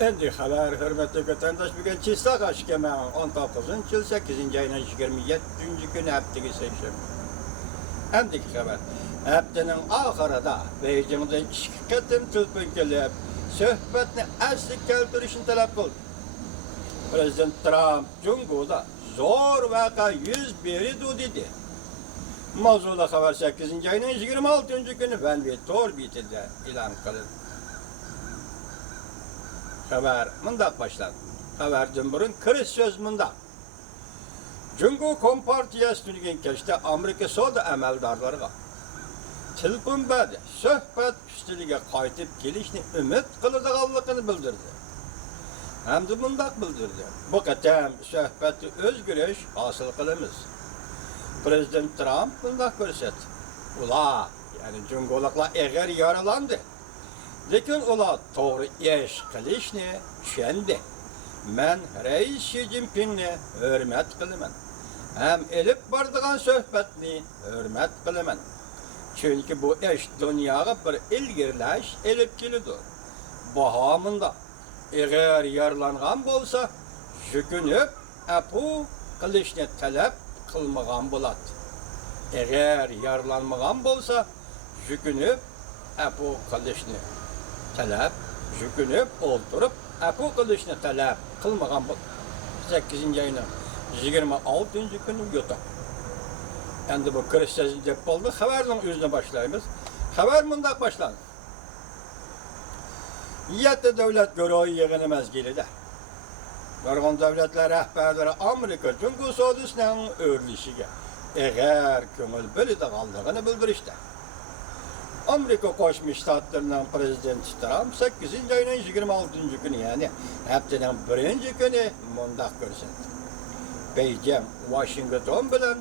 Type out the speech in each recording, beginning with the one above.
Endi xabar hurmatli vatandosh bugun Chista Qashkama 19-yil 8-ayning 27-kungi kuni haftaga seshanba. Endi xabar. Haftaning oxirida Beijingda ikki qatim telefon kelib, suhbatni asli keltirishni talab qildi. Prezident Trump Jungo'da zo'r vaqa yuz berdi dedi. Mavzula xabar 8-ayning 26-kuni Vanvetor bitida e'lon qilindi. Xabar mundaq başladı. Xabardan burun kirish so'z mundaq. Jungo Kompartiyasi tunigan kechda Amerika savdo amaldorlariga telefon berdi. Suhbat ustiliga qaytib kelishni umid qiladiganligini bildirdi. Hamda mundaq bildirdi. Bu qatam suhbatda o'zgarish hosil qilamiz. Prezident Trump mundaq ko'rsatdi. Ular, ya'ni Jungoliklar eğer yaralandı. Lekin ular to'g'ri ish qilishni tushundi. Men Rais Xi Jinpingni hurmat qilaman. Ham elib boradigan suhbatni hurmat qilaman. Chunki bu ish dunyoga bir ilgirlash elib keladi. Bahamında eğer yaralangan bo'lsa, shukunib apu qilishni talab qilmagan bo'ladi. Eğer yaralanmagan bo'lsa, shukunib apu qilishni talab, shukunib o'ltirib, apu qilishni talab qilmagan bu 8-ayning 26-kuni yo'q. Endi bu kirish so'zi deb bo'ldi. Xabarning o'zini boshlaymiz. Xabar mundaq boshlandi. 7 davlat guruhi yig'ini mezgilida nurg'un davlatlar rahbarlari Amerika Jungo savdosining o'rlishiga eğer ko'ngil biladiganligini bildirishdi. Amerika Qo'shma Shtatlarining prezidenti Trump 8-ayning 26-kuni, ya'ni haftaning 1-kuni mundaq ko'rsatdi. Beijing Washington bilan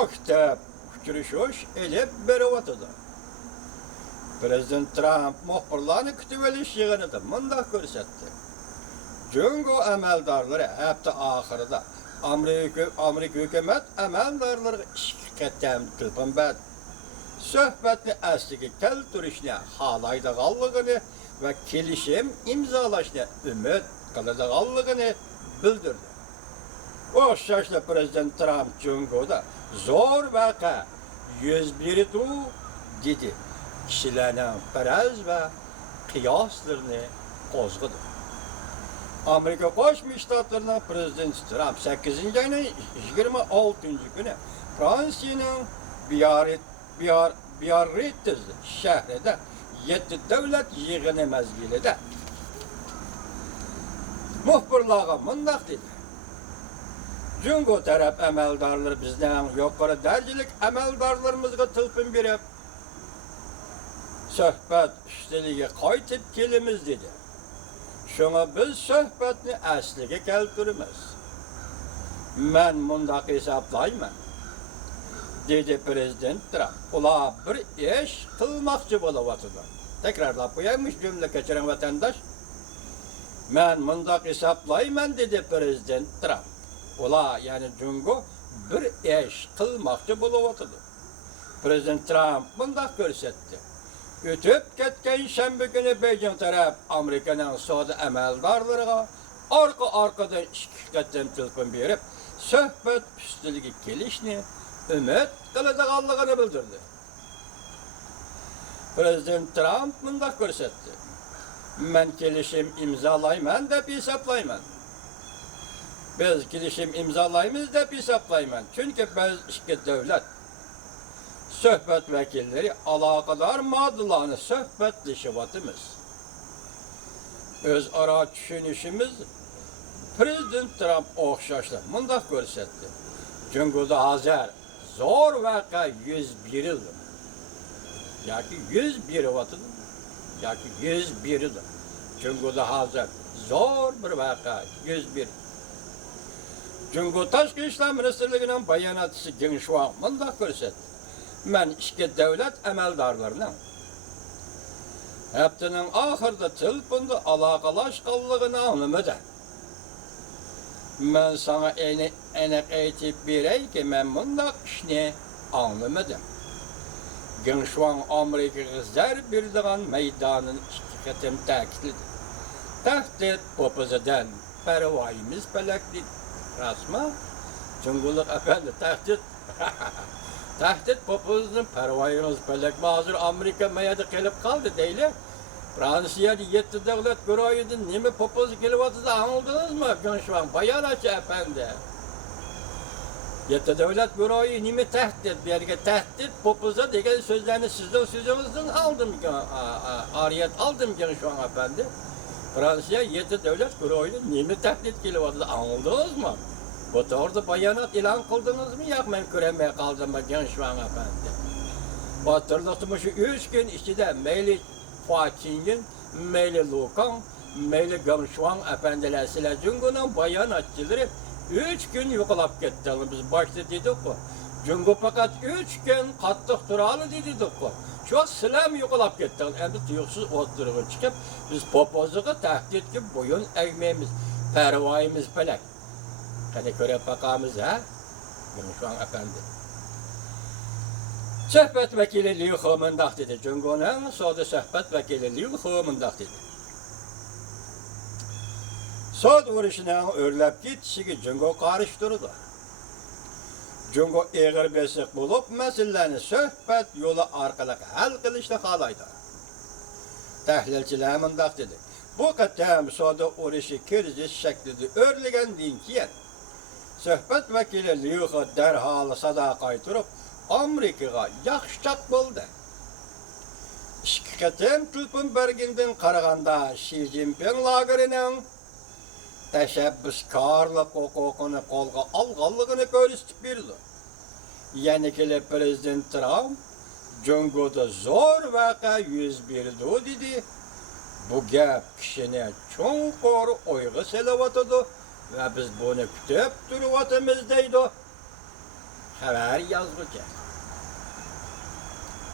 oktab uchrashuv elib beryapti. Prezident Trump muxbirlarni kutib olish yig'inida mundaq ko'rsatdi. Jungo amaldorlari hafta oxirida Amerika hukumat amaldorlariga 2 qatam telefon berdi. Suhbatni asliga keltirishni xohlaydiganligini va kelishim imzolashni umid qiladiganligini bildirdi. O'xshashla Prezident Trump Jungo'da zo'r vaqa yuz berdi dedi. Kishilarning faraz va qiyoslarini qo'zg'adi. Amerika Qo'shma Shtatlarining prezidenti Trump 8-ayning 26-kuni Fransiyaning Biarritz shahrida 7 davlat yig'ini mezgilida muxbirlarga mundaq dedi. Jungo taraf amaldorlari bizning yuqori darajalik amaldorlarimizga telefon berib, suhbat ustiliga qaytib kelamiz dedi. Shunga biz suhbatni asliga keltiramiz. Men mundaq hisoblayman, dedi Prezident Trump. Ular bir ish qilmoqchi bo'layotdi. Takrorlab qo'yamiz jumla kechiring vatandosh. Men mundaq hisoblayman, dedi Prezident Trump. Ular, ya'ni Jungo bir ish qilmoqchi bo'layotdi. Prezident Trump mundaq ko'rsatdi. O'tib ketgan shanba kuni Beijing taraf Amerikaning savdo amaldorlariga orqa-orqadan 2 qatam telefon berib, suhbat ustiliga kelishni umid qiladiganligini bildirdi. Prezident Trump mundaq ko'rsatdi. Men kelishim imzolayman deb hisoblayman. Biz kelishim imzolaymiz deb hisoblayman. Chunki biz 2 davlat suhbat vakilleri aloqador modullarni suhbatlashyapmiz. O'zaro tushunishimiz Prezident Trump o'xshashla mundaq ko'rsatdi. Jungoda hozir zo'r vaqa yuz berildi. Yoki yuz beryapti, yoki yuz berildi. Jungoda hozir zo'r bir vaqa yuz berildi. Jungo Tashqi ishlar ministrligining bayonotchisi Geng Shuang mundaq ko'rsatdi. Men 2 davlat amaldorlarining haftaning oxirida telefonda aloqalashganligini anglamadim. Men sana aniq aytib berayki, men bundaq ishni anglamadim. Geng Shuang Amerikaga zarb beradigan maydonini 2 qatim ta'kidladi. Tahdid popuzdan pervayimiz pelekli rasma. Cunguluk efendi tahdid. Tahdid popuzdan pervayimiz pelek. Hazır Amerika meyada gelip kaldı değil. Fransiya'da 7 devlet büroydu. Nime popuz gelip da anladınız mı? Şu an bayan açı efendi. 7 devlet büroyu nime tehdit, bir yerge tehdit popuza degen sözlerini sizden sözünüzden aldım. Ariyet aldım gene şu an efendi. Fransa 7 devlet büroyu nime tehdit gelip anladınız mı? Bu da orada bayanat ilan kıldınız mı? Yok ben köremeye kaldım gene şu an efendi. Hatırlattım şu 3 gün içinde meyli Fatih'in, meyli Lukan, meyli Gamşuan efendiler Silacungu'nun bayanatçıları 3 gün yokulap gitti. Biz başta dedik ki, Cungu fakat 3 gün katlık duralı dedik ki. Şu an silam yokulap gitti. Hem de tuyuksuz oturuğa çıkıp, biz popozuğa tehdit gibi boyun eğmemiz, pervayimiz pelek. Hani göre bakamız ha? Şu an efendi. Söhbət vəkililiyi xımındaq dedi. Cungu'nun soda söhbət vəkililiyi xımındaq dedi. Sod vuruşunun örləp gitişi Cungu qarışdırdı. Cungu eğir besik bulup meselelerini söhbət yolu arqalıq həll qilishni xalaydı. Təhlilçiler mındaq dedi. Bu qatam soda vuruşu kirjiş şəklidi örləgəndən keyin söhbət vəkililiyi dərhal sada qaytırıp Amerika'ya yaxşıcaq buldu. İki qatam tülpün berginden qaraganda Xi Jinping lagerinin teşebbüskarlık hukukunu kolga alğanlığını görüstüp birdi. Yenikili Prezident Trump, Cungu'da zor vaka yüz birdi dedi. Bu gap kişine çonqur oyğu selavatıdı ve biz bunu kütüp duruvatımızdaydı. Haber yazgıca.